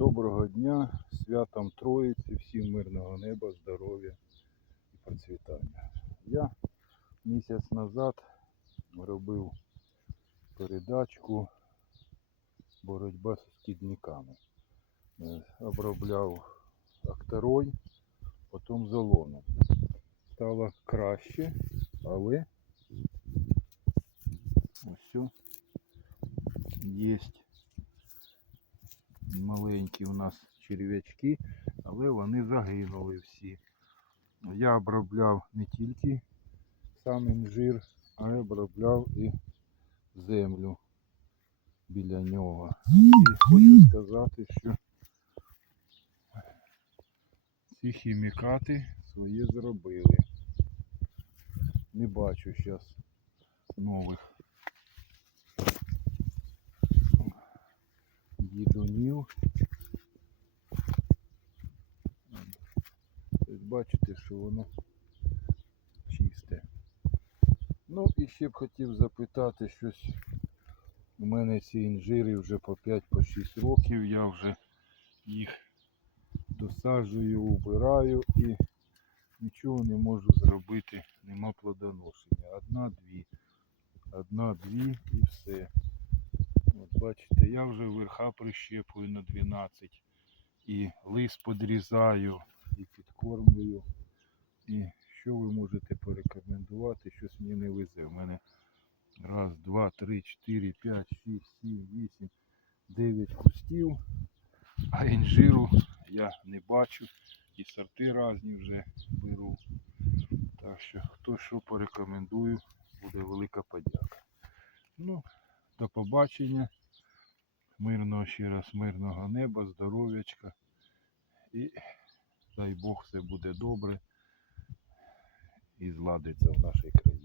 Доброго дня, святом Троїці, всім мирного неба, здоров'я і процвітання. Я місяць назад робив передачку боротьба з шкідниками. Е, Обробляв акторой, потім золоном. Стало краще, але ось є маленькі у нас черв'ячки, але вони загинули всі. Я обробляв не тільки сам інжир, а й обробляв і землю біля нього. І хочу сказати, що ці хімікати своє зробили. Не бачу зараз нових їдунів. Ось бачите, що воно чисте. Ну і ще б хотів запитати щось. У мене ці інжири вже по 5-6 років. Я вже їх досаджую, убираю і нічого не можу зробити. Нема плодоношення. Одна-дві. Одна-дві і все. Бачите, я вже верха прищепую на 12 і лист подрізаю і підкормлюю. І що ви можете порекомендувати? Щось мені не везе. У мене раз, два, три, чотири, п'ять, шість, сім, вісім, дев'ять кустів, а інжиру я не бачу. І сорти різні вже беру. Так що хто що порекомендую, буде велика подяка. Ну, до побачення. Мирного ще раз, мирного неба, здоров'ячка. І дай Бог все буде добре і зладиться в нашій країні.